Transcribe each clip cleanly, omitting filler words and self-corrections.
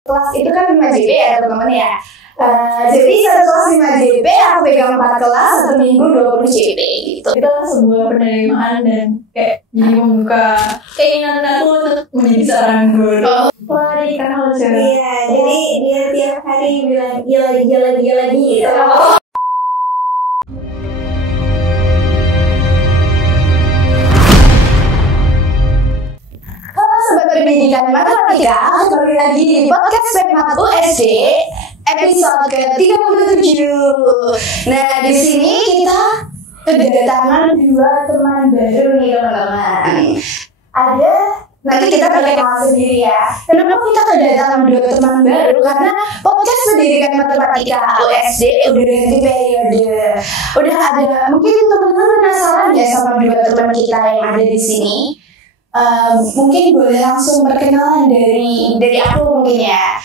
kelas itu kan 5 JP ya teman-teman ya. Jadi satu kelas 5 JP, aku pegang 4 kelas, satu minggu 20 JP gitu. Itu sebuah penerimaan dan kayak jadi membuka keinginan aku untuk menjadi seorang guru. Wah, ini kan hal seru. Iya, jadi dia tiap hari bilang gila lagi gitu. Sobat Pendidikan Matematika, kembali lagi di podcast P1 SD episode ke-37. Nah, di sini kita kedatangan 2 teman baru nih teman-teman. Nanti kita perkenalan sendiri ya. Kenapa kita kedatangan 2 teman baru? Karena podcast Pendidikan Matematika USD udah ganti periode. Udah ada, mungkin teman-teman penasaran ya sama 2 teman kita yang ada di sini. Mungkin boleh langsung perkenalan dari aku mungkin ya.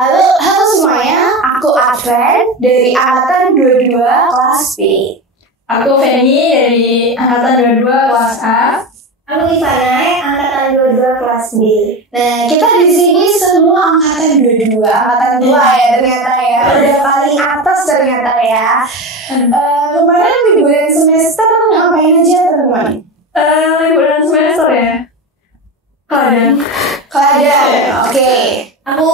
Halo semuanya, aku Adven dari angkatan 22 kelas B. Aku Feni dari angkatan 22 kelas A. Aku Ivana, angkatan 22 kelas B. Nah, kita di sini semua angkatan 22, angkatan tua ya ternyata ya. Udah paling atas ternyata ya. Kemarin liburan semester ngapain aja teman-teman? Liburan semester ya. Keadaan, oke. Aku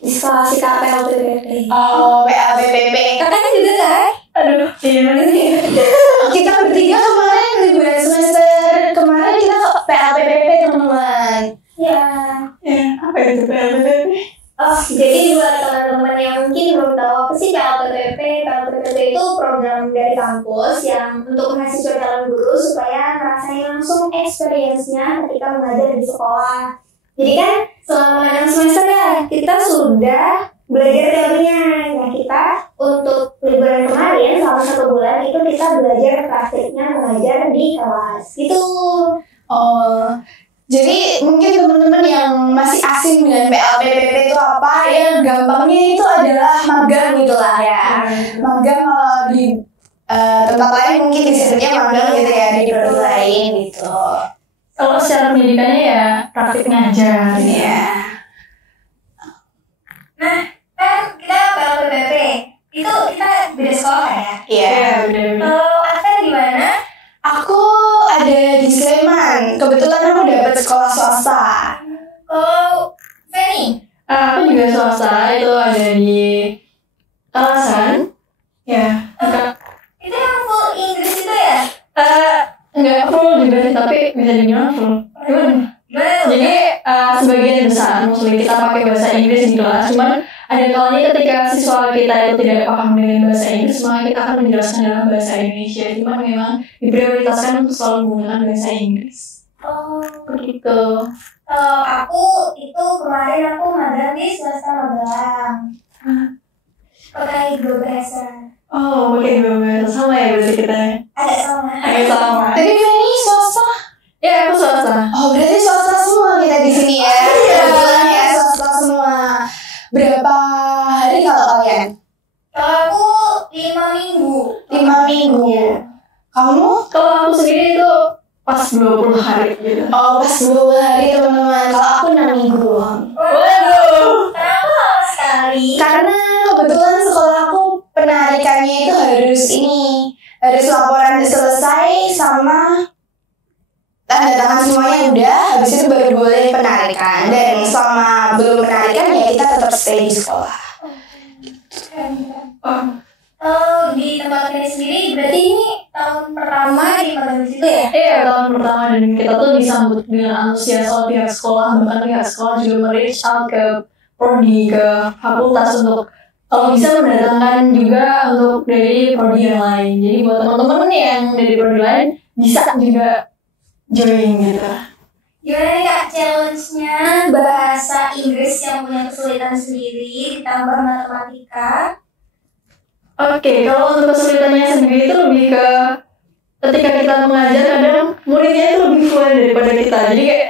di sekolah Sikap PLPPP. Oh, PLPPP. Kakaknya juga kan? Aduh, iya. Kita bertiga kemarin liburan semester kemarin kita ke PLPPP teman-teman. Ya. Ya, apa itu PLPPP? Oh, jadi buat teman-teman yang mungkin belum tahu apa sih PLPPP. PLPPP itu program dari kampus yang untuk mahasiswa calon guru supaya ngerasain langsung experience-nya ketika mengajar di sekolah. Jadi kan selama 6 semester ya kita sudah belajar teorinya. Nah, kita untuk liburan kemarin selama 1 bulan itu kita belajar praktiknya mengajar di kelas. Gitu. Oh, jadi mungkin teman-teman yang masih asing dengan PLPPP itu apa ya, gampangnya itu adalah magang gitulah ya. Magang di tempat lain mungkin disebutnya magang gitu ya, di prodi lain gitu. Kalau secara pendidikannya ya praktik ngajar. Iya. Nah, kan kita PLPPP itu kita beda sekolah ya. Iya. benar. Kalau Ata di mana? Aku ada di Sleman. Kebetulan aku dapat sekolah swasta. Kalau Feni? Aku juga swasta, itu ada di Alasan. Ya. Itu yang full Inggris itu ya? Enggak full juga sih, tapi bisa dibilang full. Gimana? Jadi sebagian besar mostly kita pakai bahasa Inggris di kelas, cuman ada kalanya ketika siswa kita itu tidak paham dengan bahasa Inggris, maka kita akan menjelaskan dalam bahasa Indonesia. Cuman memang diprioritaskan untuk selalu menggunakan bahasa Inggris. Oh, Begitu. kalau aku itu kemarin aku magang di swasta Magelang. Pakai dua bahasa. Oh, pakai dua bahasa sama ya berarti kita. Ada sama. Agak sama. Tadi Feni swasta. Ya, aku swasta. Oh, berarti swasta semua kita di sini ya. Kebetulan ya swasta semua. Berapa hari kalau kalian? Kalau aku 5 minggu. 5 minggu. Kamu? Kalau aku sendiri itu pas 20 hari gitu. Oh, pas 20 hari teman-teman. Kalau aku 6 minggu. Waduh. Kenapa lama sekali? Karena kebetulan sekolahku penarikannya itu harus laporan selesai sama tanda tangan semuanya udah, habis itu baru boleh penarikan. Dan selama belum penarikan ya kita tetap stay di sekolah. Oh, di tempat ini sendiri berarti ini tahun pertama di magang di situ ya? Iya, tahun pertama dan kita tuh disambut dengan antusias oleh pihak sekolah, bahkan pihak sekolah juga reach out ke prodi, ke fakultas untuk kalau bisa mendatangkan juga untuk dari prodi yang lain. Jadi buat teman-teman yang dari prodi lain bisa juga join gitu. Gimana nih Kak challenge-nya bahasa Inggris yang punya kesulitan sendiri ditambah matematika? Oke, kalau untuk kesulitannya sendiri itu lebih ke ketika kita mengajar kadang muridnya itu lebih fluent daripada kita. Jadi kayak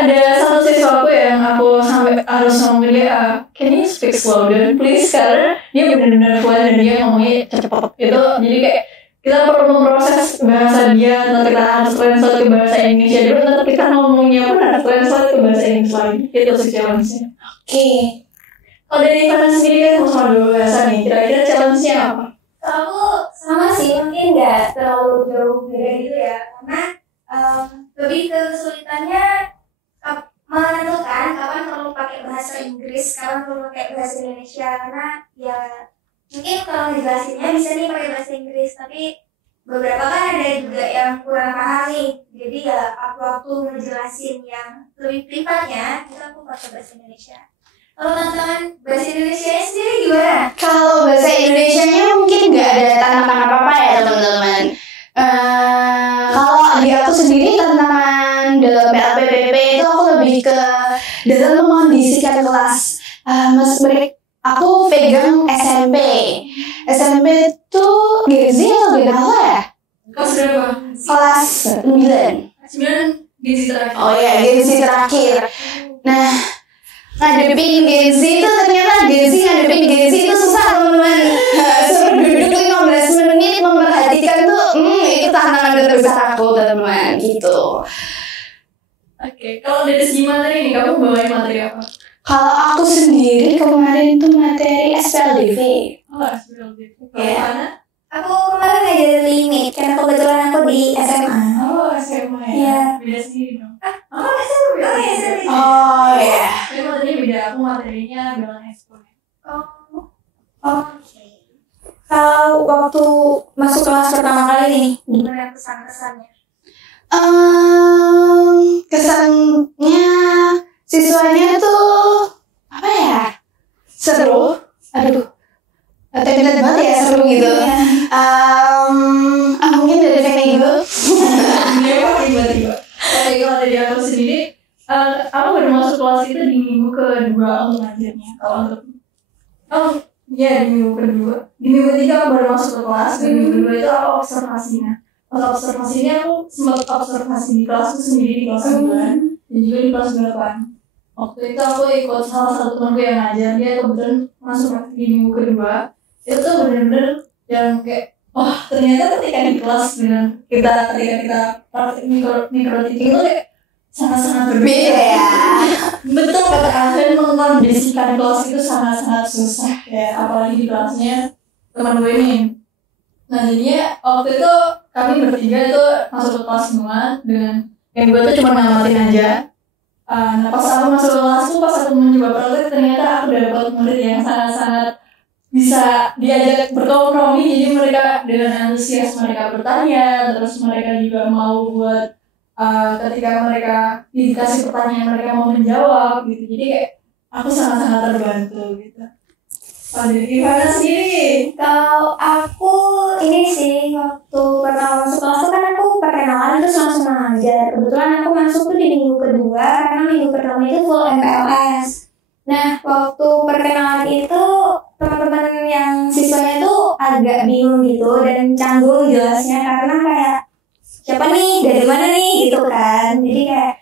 ada satu siswaku yang aku sampai harus ngomong dia, can you speak slower please, karena dia benar-benar fluent dan dia ngomongnya cepet gitu. Jadi kayak kita perlu memproses bahasa dia, nanti kita harus translate ke bahasa Indonesia dulu, nanti kita ngomongnya pun harus translate ke bahasa Inggris lagi. Itu sih challenge-nya. Oke. Kalau dari Fana sendiri kan sama dua bahasa nih, kira-kira challenge-nya apa? Aku sama sih, mungkin nggak terlalu jauh beda gitu ya, karena lebih kesulitannya menentukan kapan perlu pakai bahasa Inggris, kapan perlu pakai bahasa Indonesia, karena ya mungkin kalau ngejelasinnya bisa nih pakai bahasa Inggris, tapi beberapa kan ada juga yang kurang paham nih, jadi ya aku waktu ngejelasin yang lebih privatnya itu aku pakai bahasa Indonesia. Kalau teman-teman bahasa Indonesia sendiri gimana? Kalau bahasa Indonesianya mungkin nggak ada tantangan apa-apa ya teman-teman. Kalau di aku sendiri tantangan dalam PLPPP itu aku lebih ke dalam mengondisikan kelas. Aku pegang SMP. SMP itu Gizi atau Genala ya? Kelas berapa? Kelas 9. 9 gizi terakhir. Oh iya, Gizi terakhir. Nah, ngadepin Gizi itu ternyata ngadepin Gizi itu susah teman-teman. Suruh duduk 15 menit memperhatikan tuh itu tantangan terbesar aku teman-teman gitu. Oke, kalau dari segi materi nih, kamu bawain materi apa? Kalau aku sendiri kemarin itu materi SPLDV. Oh, SPLDV. Ya. Aku kemarin ngajarin limit karena kebetulan aku di SMA. Oh, SMA ya? Iya. Beda sendiri dong. Oh, SMA. Oh, iya, SMA. Oh ya. Tapi materinya beda, aku materinya bilang eksponen. Oke. Kalau waktu masuk kelas pertama kali nih, gimana kesan-kesannya? Kesannya siswanya tuh apa ya? Seru. Aduh. Terlihat banget ya seru gitu. Mungkin dari teknik dulu. Tiba-tiba. Kalau dari aku sendiri, aku baru masuk kelas itu di minggu kedua untuk ngajarnya. Di minggu kedua. Di minggu ketiga aku baru masuk ke kelas. Di minggu kedua itu aku observasinya. Kalau observasinya aku sempat observasi di kelasku sendiri di kelas 9 dan juga di kelas 8. Waktu itu aku ikut salah satu temanku yang ngajar, dia kebetulan masuk di minggu kedua. Itu tuh bener-bener yang kayak ternyata ketika di kelas dengan ketika kita praktik mikrotitik itu kayak sangat-sangat berbeda ya. Betul kata Alvin, mengkondisikan kelas itu sangat-sangat susah ya, apalagi di kelasnya teman gue ini. Nah jadinya waktu itu kami bertiga itu masuk ke kelas semua dengan yang gue tuh cuma ngamatin aja. Nah pas aku masuk ke kelas tuh, pas aku mencoba praktek ternyata aku udah dapat murid yang sangat-sangat bisa diajak berkompromi. Jadi mereka dengan antusias mereka bertanya, terus mereka juga mau buat ketika mereka dikasih pertanyaan mereka mau menjawab gitu. Jadi kayak aku sangat-sangat terbantu gitu. Dari Ivana sendiri, Kalau aku ini sih waktu pertama masuk kelas tuh kan aku perkenalan terus langsung ngajar. Kebetulan aku masuk tuh di minggu kedua karena minggu pertama itu full MPLS. Nah waktu perkenalan itu teman-teman yang siswanya tuh agak bingung gitu dan canggung jelasnya karena kayak siapa nih, dari mana nih gitu kan. Jadi kayak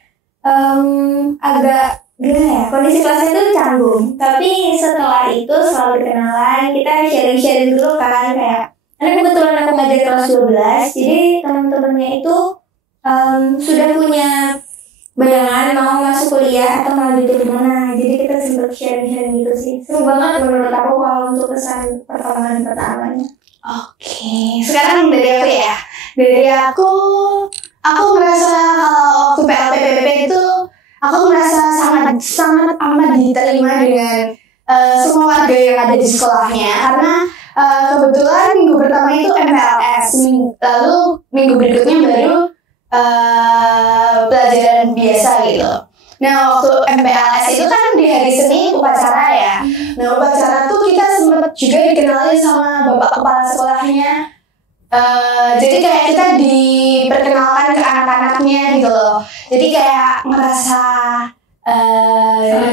agak gimana ya, kondisi kelasnya tuh canggung. Tapi setelah itu selalu kenalan, kita sharing-sharing dulu kan kayak karena kebetulan aku ngajar kelas 12, jadi teman-temannya itu sudah punya bayangan mau masuk kuliah atau mau di mana. Jadi kita sempat sharing-sharing gitu sih. Seru banget menurut aku kalau untuk kesan pertamanya. Oke, sekarang dari aku ya. Dari aku merasa kalau waktu PLPPP itu aku merasa sangat amat diterima dengan semua warga yang ada di sekolahnya karena kebetulan minggu pertama itu MPLS, lalu minggu berikutnya baru pelajaran biasa gitu. Nah waktu MPLS itu kan di hari Senin upacara ya. Nah upacara tuh kita sempat juga dikenalin sama bapak kepala sekolahnya. Jadi kayak kita diperkenalkan ke anak-anaknya gitu loh. Jadi kayak ngerasa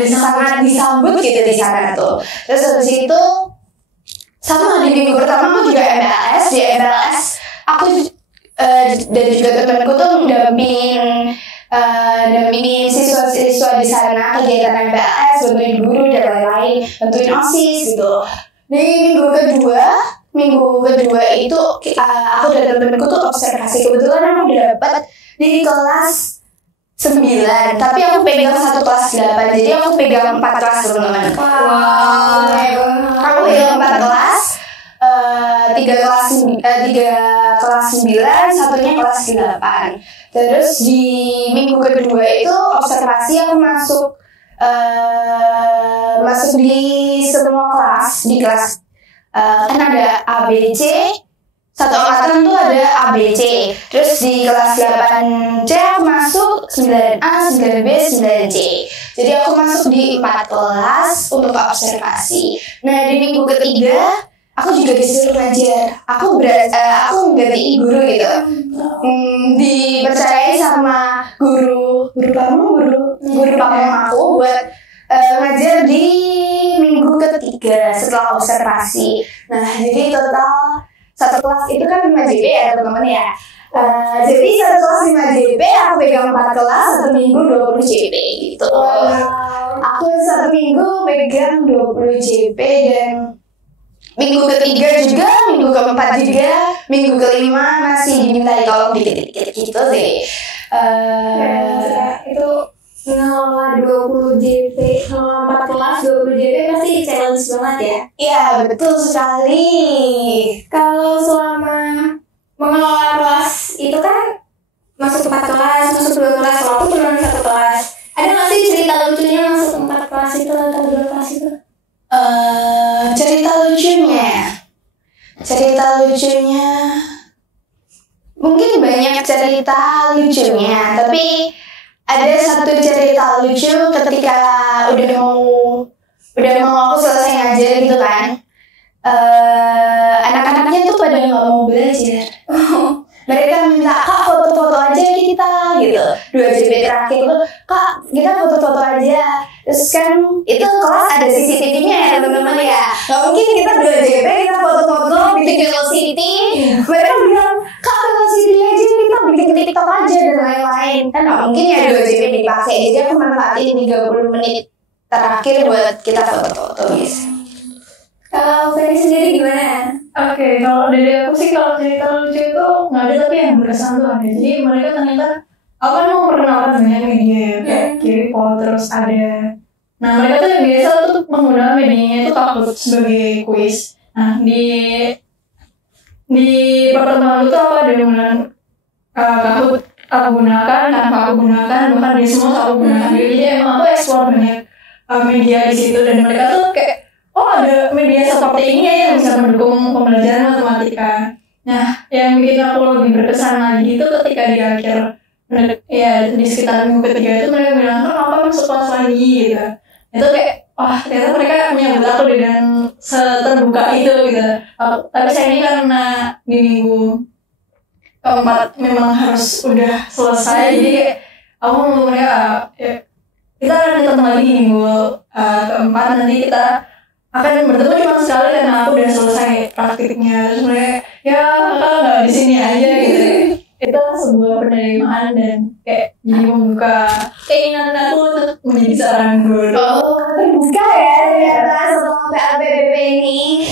sangat disambut gitu di sana tuh. Terus habis itu sama di minggu pertama aku juga MPLS. Di MPLS aku dan juga temanku tuh dampingin siswa-siswa di sana kegiatan MPLS, bantuin guru dan lain-lain, bantuin OSIS gitu. Di minggu kedua itu aku dan temen-temenku tuh observasi. Kebetulan aku udah dapat di kelas 9, tapi aku pegang satu kelas 8, jadi aku pegang 4 kelas teman-teman. Aku pegang 4 kelas, 3 kelas 9, satunya kelas 8. Terus di minggu kedua itu observasi aku masuk di semua kelas, di kelas kan ada ABC. Satu angkatan tuh ada ABC. Terus di kelas 8C aku masuk 9A, 9B, 9C. Jadi aku masuk di 4 kelas untuk observasi. Nah di minggu ketiga aku juga disuruh ngajar. Aku ganti guru gitu. Dipercayai sama guru pakai aku buat ngajar di minggu ketiga setelah observasi. Nah jadi total satu kelas itu kan 5 JP ya teman-teman ya. Jadi satu kelas 5 JP, aku pegang 4 kelas, satu minggu 20 JP gitu. Aku satu minggu pegang 20 JP dan minggu ketiga juga, minggu keempat juga, minggu kelima masih diminta tolong dikit-dikit gitu sih. Itu ngelola 20 JP, ngelola 4 kelas 20 JP pasti challenge banget ya? Iya, betul sekali. Kalau selama mengelola kelas itu kan masuk 4 kelas, masuk 2 kelas, kalau aku cuma 1 kelas. Ada nggak sih cerita lucunya masuk 4 kelas itu atau 2 kelas itu? Cerita lucunya mungkin banyak cerita lucunya, tapi ada satu cerita lucu ketika udah mau aku selesai ngajar gitu kan. Anak-anaknya tuh pada nggak mau belajar. Mereka minta, Kak foto-foto aja kita gitu. 2 JP terakhir tuh, Kak kita foto-foto aja. Terus kan itu kelas ada CCTV-nya ya teman-teman ya. Gak mungkin kita 2 JP kita foto-foto bikin velocity. Mereka bilang, Kak velocity aja kita bikin TikTok aja dan lain-lain. Kan gak mungkin ya 2 JP dipakai. Jadi aku manfaatin 30 menit terakhir buat kita foto-foto guys. Kalau Ferry sendiri gimana? Oke, kalau dari aku sih kalau cerita lucu itu nggak ada, tapi yang berkesan tuh ada. Jadi mereka ternyata aku kan mau perkenalkan banyak media ya, kayak K-pop terus ada. Nah mereka tuh yang biasa tuh menggunakan medianya itu Kahoot sebagai kuis. Nah di pertemuan itu aku ada dengan Kahoot aku gunakan, tanpa aku gunakan, bahkan di semua aku gunakan. Jadi emang aku explore banyak media di situ dan mereka tuh kayak ada media seperti ini ya yang bisa mendukung pembelajaran matematika. Nah, yang bikin aku lebih berkesan lagi itu ketika di akhir ya di sekitar minggu ketiga itu mereka bilang, kenapa masuk kelas lagi gitu. Itu kayak ternyata mereka menyambut aku dengan seterbuka itu gitu. Tapi sayangnya karena di minggu keempat memang harus udah selesai, jadi kayak aku ngomong mereka kita akan ketemu lagi di minggu keempat, nanti kita akan bertemu cuma sekali karena aku udah selesai praktiknya. Terus mereka nggak di sini aja gitu. Itu sebuah penerimaan dan kayak jadi membuka keinginan aku untuk menjadi seorang guru. Terbuka ya ternyata setelah PLBBB ini.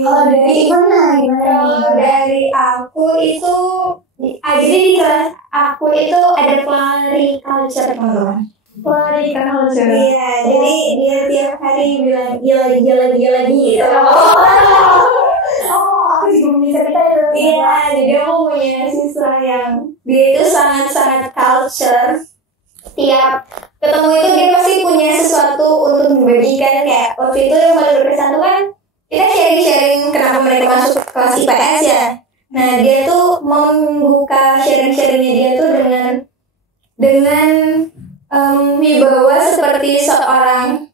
Kalau dari gimana? Kalau dari aku itu, jadi di kelas aku itu ada floriculture teman-teman. Floriculture. Iya, jadi dia tiap hari bilang gila gitu. Aku juga punya cerita itu. Iya, jadi aku punya siswa yang dia itu sangat-sangat culture. Tiap ketemu itu dia pasti punya sesuatu untuk membagikan. Kayak waktu itu yang paling berkesan tuh kan kita sharing-sharing kenapa mereka masuk kelas IPS ya. Nah dia tuh membuka sharing-sharingnya dia tuh dengan wibawa seperti seorang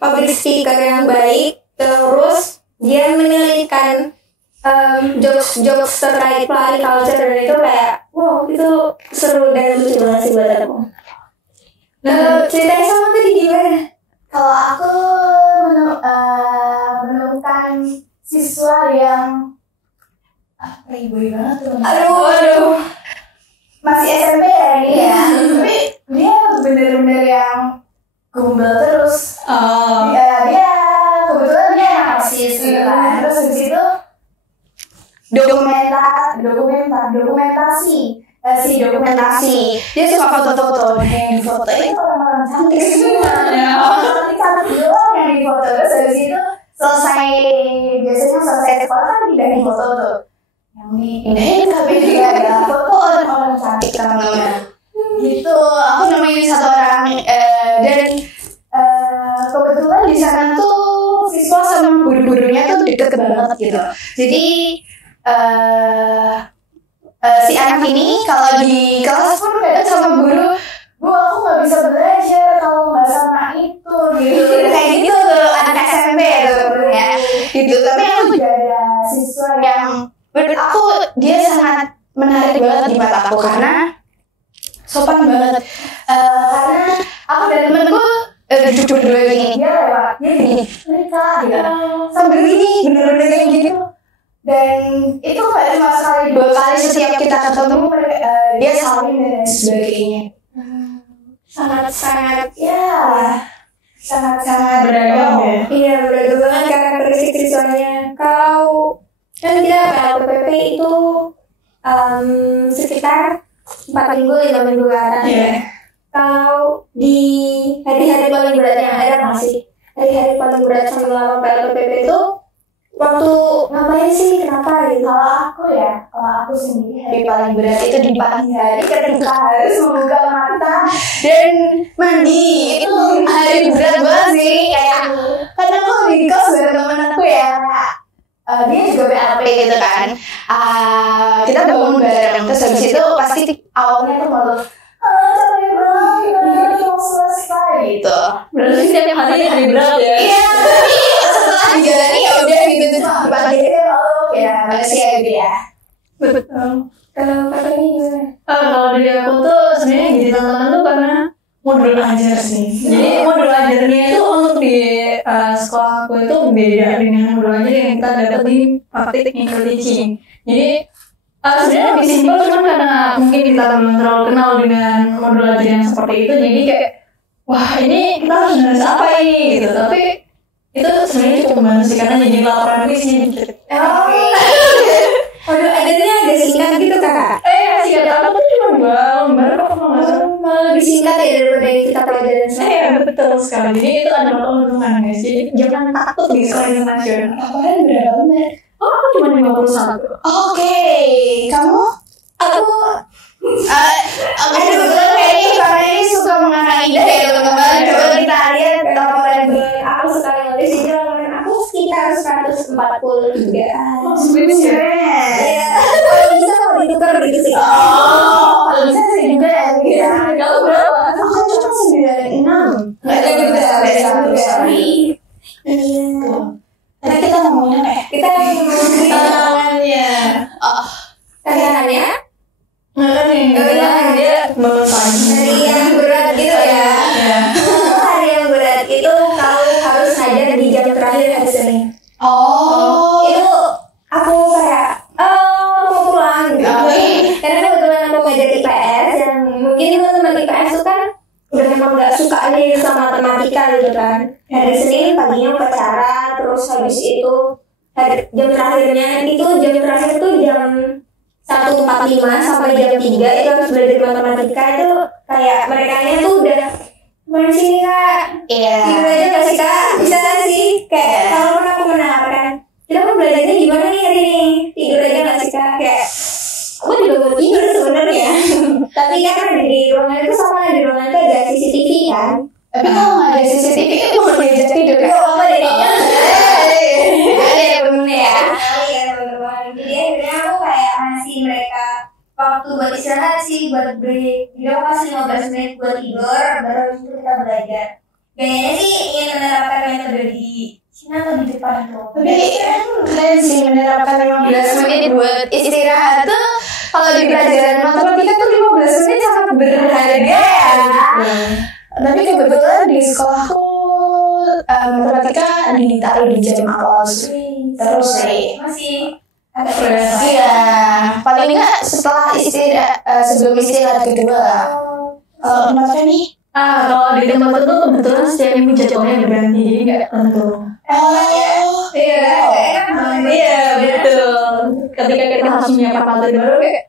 public speaker yang baik. Terus dia menyelipkan jokes terkait floriculture dan itu kayak wow, itu seru dan lucu banget sih buat aku. Ceritanya sama tadi gimana? Kalau aku menemukan siswa yang playboy banget tuh. Aduh. Masih SMP ya ini ya. Tapi dia bener-bener yang gombal terus. Ya, dia kebetulan dia anak OSIS gitu kan. Terus habis itu dokumentasi si dokumentasi. Dia suka foto-foto. Dan foto itu orang-orang cantik semua. Orang cantik doang yang di foto. Terus habis itu biasanya selesai sekolah kan pindahin foto tuh. Yang dipindahin tapi juga ada foto orang cantik teman-teman. Gitu. Aku nemuin satu orang dan kebetulan di sana tuh siswa sama guru-gurunya tuh deket banget gitu. Jadi si anak ini kalau di kelas pun kadang sama guru, Bu aku nggak bisa belajar kalau nggak sama itu gitu. Kayak gitu tuh anak SMP tuh ya. Gitu. Tapi aku juga ada siswa yang menurut aku dia sangat menarik banget di mata aku karena sopan banget. Karena aku dan temenku duduk dulu gini, dia lewat, dia gini, mereka gitu, sambil gini, bener-bener kayak gitu. Dan itu nggak cuma sekali dua kali setiap kita ketemu, dia saling dan sebagainya. Sangat-sangat beragam ya. Iya beragam banget karakteristik siswanya. Kalau kan kita PLPPP itu sekitar 4 minggu 5 minggu kan. Kalau di hari-hari paling beratnya ada nggak sih? Hari-hari paling berat selama PLPPP itu waktu ngapain sih? Kenapa gitu? Kalau aku sendiri hari paling berat itu di pagi hari ketika harus membuka mata dan mandi. Itu hari berat banget sih. Kayak karena aku di kos bareng temen aku ya. Dia juga PLP gitu kan. Kita bangun bareng terus habis itu pasti awalnya tuh malu. Capek banget, mau selesai gitu. Berarti setiap hari berat ya. Iya, setelah dijalani ya udah gitu tuh pagi itu ya manusia gitu ya. Betul. Kalau kakaknya gimana? Kalau dari aku tuh sebenarnya jadi tantangan tuh karena modul ajar sih. Jadi modul ajarnya itu untuk di sekolah aku itu beda dengan modul ajar yang kita dapat di praktik technical teaching. Jadi sebenarnya lebih simpel cuman karena mungkin kita belum terlalu kenal dengan modul ajar yang seperti itu, jadi kayak wah ini kita harus nulis apa ini gitu. Tapi itu sebenarnya cukup membantu sih karena jadi laporan kuisnya dikit. Modul ajarnya agak singkat gitu kakak. Singkat aku tuh cuma 2 lembar kok kalau nggak salah. Malah lebih singkat ya daripada yang kita pelajarin sekarang. Betul sekali. Jadi itu ada keuntungan guys. Jadi jangan takut di sekolah internasional. Kemarin berapa lembar? Aku cuma 51. Oke, kamu? Aku kebetulan kayaknya karena ini suka mengarang ide ya teman-teman. Coba kita lihat laporan Aku sekali nulis ini laporan aku sekitar 140 juga. keren. Kalau bisa kalau ditukar gitu sih. Kalau bisa sih juga ya. Kalau berapa? Aku cuma 96. Nggak ada juga sampai 1 sorry. Tadi kita ngomongin Kita ngomongin tantangannya. tantangannya Dia melesai. dari yang berat gitu ya. Hari yang berat itu kau harus ngajar di jam terakhir hari Senin. Itu aku kayak mau pulang gitu. Karena kebetulan aku ngajar IPS yang mungkin teman-teman IPS itu kan udah memang nggak suka nih sama matematika gitu kan. Hari Senin paginya upacara, terus habis itu jam terakhirnya itu jam terakhir tuh jam 1.45 sampai jam 3 itu harus belajar matematika. Itu kayak mereka tuh udah gimana sih kak? Iya. Tidur aja gak sih kak? Bisa gak sih? Kayak kalau aku menawarkan kita mau belajarnya gimana nih hari ini? Tidur aja gak sih kak? Kayak aku juga mau tidur sebenarnya. Tapi kan di ruangan itu sama, di ruangan itu ada CCTV kan. Tapi kalau nggak ada CCTV itu mau diajak tidur ya? Apa deh? Ada ya temennya ya. Iya teman-teman. Jadi akhirnya aku kayak ngasih mereka waktu buat istirahat sih, buat break. Jadi aku kasih 15 menit buat tidur, baru habis itu kita belajar. Kayaknya sih ingin menerapkan metode di Cina atau di Jepang tuh. Tapi keren sih menerapkan 15 menit buat istirahat tuh. Kalau di pelajaran matematika tuh 15 menit sangat berharga ya. Tapi kebetulan di sekolahku matematika ditaruh di jam awal terus sih. Masih Agak berat. Iya, paling enggak setelah istirahat sebelum istirahat kedua lah. Kenapa nih? Kalau di tempat itu kebetulan setiap minggu jadwalnya berganti, jadi nggak tentu. Iya, betul. Ketika kita harus menyiapkan materi baru, kayak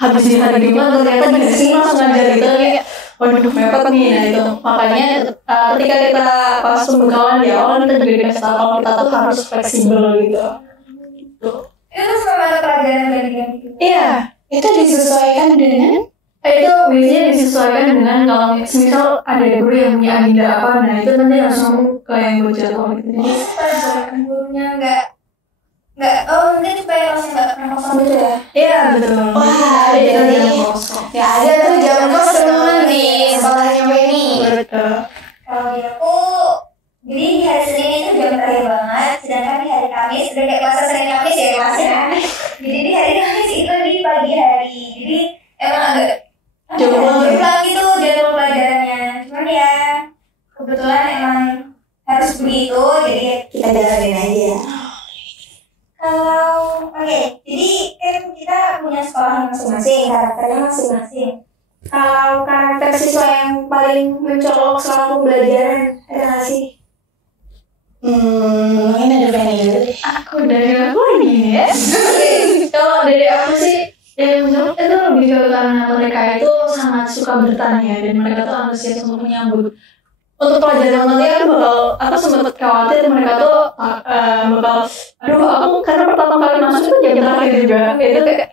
habis di hari Jumat ternyata di sini langsung ngajar gitu kayak waduh mepet nih. Nah itu makanya ketika kita pas pembekalan di awal kita juga dikasih tahu kalau kita tuh harus fleksibel gitu. Itu sama ada pelajaran dari gitu. Iya, Itu disesuaikan dengan itu biasanya disesuaikan dengan kalau misal ada guru yang punya agenda apa, nah itu nanti langsung ke yang buat jadwal gitu. Jadi Supaya gurunya nggak mungkin supaya kelasnya nggak pernah kosong gitu ya. iya betul. Wah, Jadi jadi ada kosong. ya ada tuh jam kosong di sekolahnya Weni. Betul. Kalau di aku, jadi di hari Senin itu jam terakhir banget, sedangkan di hari Kamis udah kayak puasa Senin Kamis ya kelasnya. Jadi di hari Kamis itu di pagi hari, jadi emang agak berulang gitu jadwal pelajarannya. Cuman ya kebetulan emang harus begitu, jadi Kita jalanin aja. kalau jadi kan kita punya sekolah masing-masing, karakternya masing-masing. Kalau karakter siswa yang paling mencolok selama pembelajaran ada nggak sih? Mungkin ada Weni dulu deh. Aku dari aku nih ya. Kalau dari aku sih yang menurut itu lebih ke karena mereka itu sangat suka bertanya dan mereka tuh antusias untuk menyambut. Untuk pelajaran nanti aku sempat khawatir mereka tuh bakal aduh aku karena pertama kali masuk itu jam terakhir juga itu kayak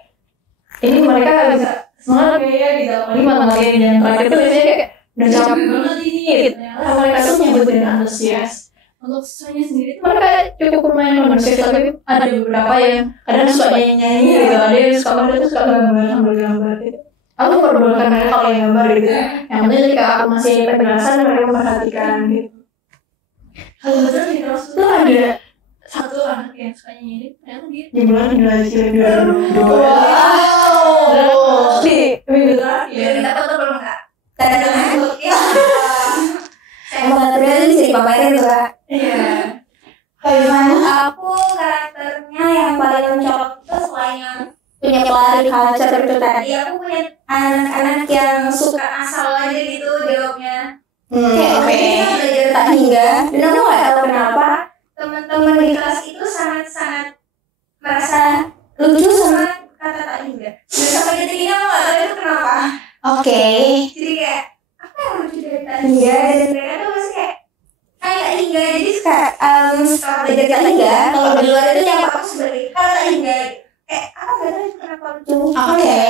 ini mereka bisa semangat kayak gitu apalagi matematika yang terakhir itu biasanya kayak udah capek banget ini gitu. Ternyata mereka tuh nyambut dengan antusias. Untuk siswanya sendiri mereka cukup lumayan antusias, tapi ada beberapa yang kadang suka nyanyi gitu, ada yang suka gambar sambil gambar gitu. Aku memperbolehkan mereka kalau yang gambar gitu. Yang penting ketika aku masih penjelasan mereka memperhatikan gitu. Kalau betul di kelas itu ada satu anak yang suka nyanyi, ternyata dia jumlahnya belajar dua. Wow. Di minggu terakhir. Kita foto belum kak? Tanda ya. Emang nggak terlihat bisa dipamerin tuh kak. Iya. Bagaimana? Aku karakternya yang paling mencolok itu selain yang punya pelari culture itu tadi, aku punya anak-anak yang suka asal aja gitu jawabnya. Kayak kita belajar tak hingga, dan aku nggak tahu kenapa teman-teman di kelas itu sangat-sangat merasa lucu sama kata tak hingga. Dan sampai detik ini aku nggak tahu itu kenapa. Oke. Jadi kayak apa yang lucu dari tak hingga, dan mereka tuh masih kayak tak hingga. Jadi setelah belajar tak hingga, kalau di luar itu yang aku sebagai kalau tak hingga aku nggak tahu itu kenapa lucu. Oke.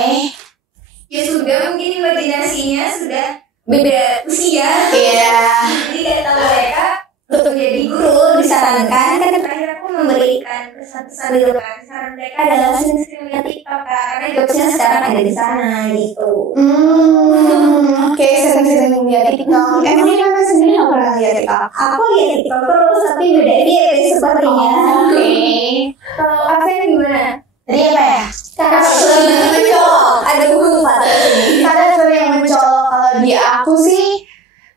Ya sudah, mungkin imajinasinya sudah beda usia. Iya. Jadi kayak tahu mereka untuk jadi guru disarankan kan terakhir aku memberikan pesan-pesan gitu kan. Saran mereka adalah sering lihat TikTok kan, karena jokesnya sekarang ada di sana gitu. Oke, sering-sering lihat TikTok. Emang Rana sendiri nggak pernah lihat TikTok? Aku lihat TikTok terus tapi beda edit sepertinya. Oke. Kalau Afen gimana? Tadi apa ya? Karakter yang mencolok. Ada buku lupa tadi. Karakter yang mencolok kalau di aku sih,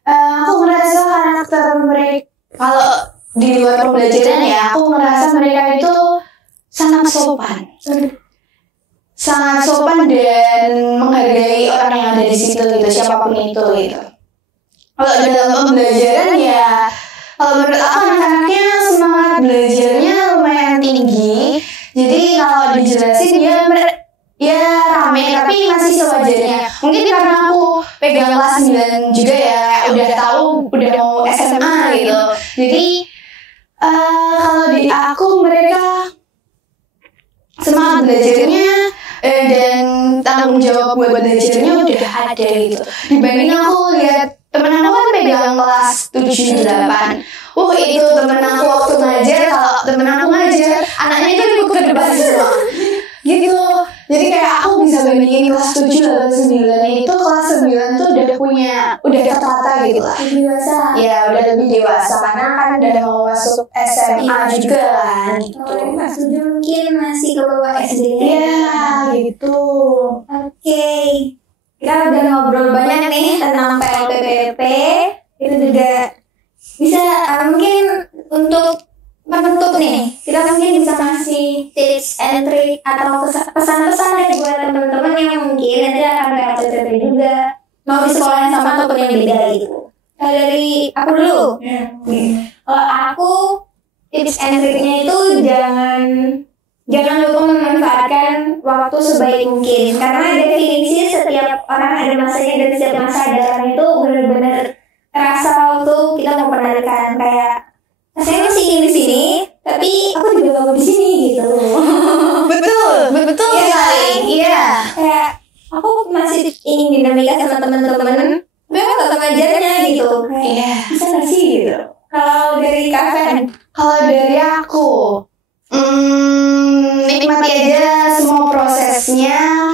aku merasa karakter mereka kalau di luar pembelajaran ya, aku merasa mereka itu sangat sopan. Sangat sopan dan menghargai orang yang ada di situ gitu, siapapun itu gitu. Kalau dalam pembelajaran ya, kalau menurut aku anak-anaknya semangat belajarnya lumayan tinggi. Jadi kalau dijelasin ya rame tapi masih sewajarnya. Mungkin karena aku pegang kelas 9 juga ya, udah tahu udah mau SMA gitu. Jadi kalau di aku mereka semangat belajarnya dan tanggung jawab buat belajarnya udah ada gitu. Dibanding aku lihat temen aku kan pegang kelas 7, 8. Itu temen aku waktu ngajar, kalau temen aku ngajar anaknya itu ikut ke depan semua gitu. Jadi kayak aku bisa bandingin kelas 7, 8, 9 itu kelas 9 tuh udah tertata gitu lah. Dewasa. Ya udah lebih dewasa karena kan udah mau masuk SMA juga kan gitu. Kalau kelas 7 mungkin masih ke bawah SD. Ya gitu. Oke, kita udah ngobrol banyak nih tentang PLPPP. Itu juga bisa mungkin untuk penutup nih, kita mungkin bisa kasih tips and trick atau pesan-pesan nih buat teman-teman yang mungkin nanti akan PLPPP juga, mau di sekolah yang sama ataupun yang beda gitu. Kalau dari aku dulu, kalau aku tips and tricknya itu jangan jangan lupa memanfaatkan waktu sebaik mungkin, karena definisi setiap orang ada masanya dan setiap masa adalah itu benar-benar terasa waktu kita memperhatikan kayak saya masih ingin di sini tapi aku juga gak mau di sini gitu. betul iya Kayak aku masih ingin dinamika sama teman-teman tapi aku gak tahu ngajarnya gitu. iya. Bisa gak sih gitu. Kalau dari Kak Fen, Kalau dari aku, nikmati aja semua prosesnya.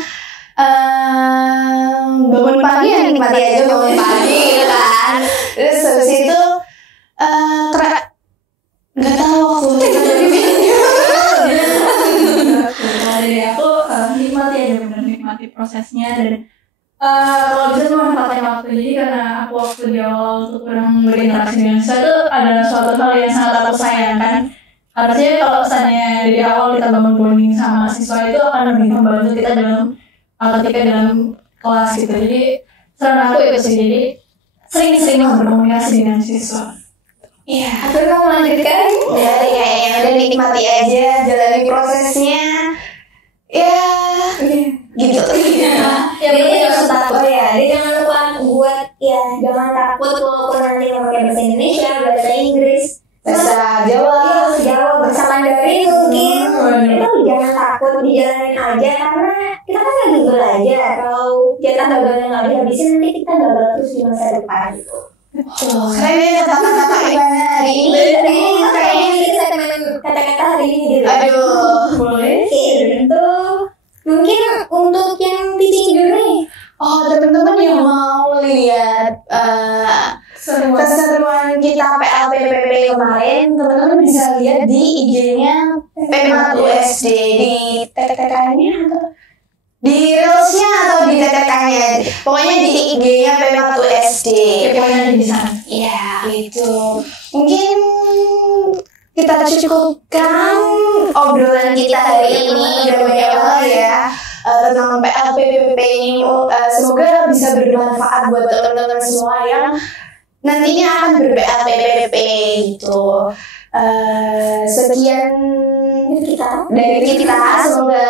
Bangun pagi ya nikmati aja bangun pagi kan. Terus habis itu nggak tahu aku. Dari aku nikmati aja, bener nikmati prosesnya dan kalau bisa memanfaatkan waktu. Jadi karena aku waktu di awal untuk kurang berinteraksi dengan siswa itu adalah suatu hal yang sangat aku sayangkan. Harusnya kalau misalnya dari awal kita bangun bonding sama siswa itu akan lebih membantu kita dalam ketika dalam kelas gitu. Jadi saran aku itu sih, jadi sering-sering berkomunikasi dengan siswa. Iya. aku mau melanjutkan. Ya udah nikmati aja, jalani prosesnya. Ya, gitu. Ya berarti jangan takut ya. Dia jangan lupa buat jangan takut walaupun nanti pakai bahasa Indonesia, bahasa Inggris, Bahasa Jawa. Jawa, bahasa Mandarin mungkin. Itu jangan takut, dijalanin aja karena kita kan lagi belajar. Kalau jatah gagalnya nggak dihabisin nanti kita gagal terus di masa depan gitu. Kayaknya kata-kata Ivana hari ini. Kayaknya ini segmen kata-kata hari ini gitu. Aduh. Boleh. Oke, gitu. Mungkin untuk yang teaching journey. Oh, teman-teman yang mau lihat keseruan kita PLPPP kemarin, teman-teman bisa lihat di IG-nya Pema 2SD, di TTK-nya atau di Reelsnya atau di TTK-nya. Pokoknya di IG-nya Pema 2SD. Pokoknya ada di sana. Iya, gitu. Mungkin kita cukupkan obrolan kita hari ini, udah banyak hal ya tentang PLPPP ini. Semoga bisa bermanfaat buat teman-teman semua yang nantinya akan ber-PLPPP gitu. Sekian dari kita, semoga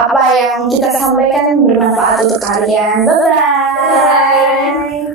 apa yang kita sampaikan bermanfaat untuk kalian. Bye-bye.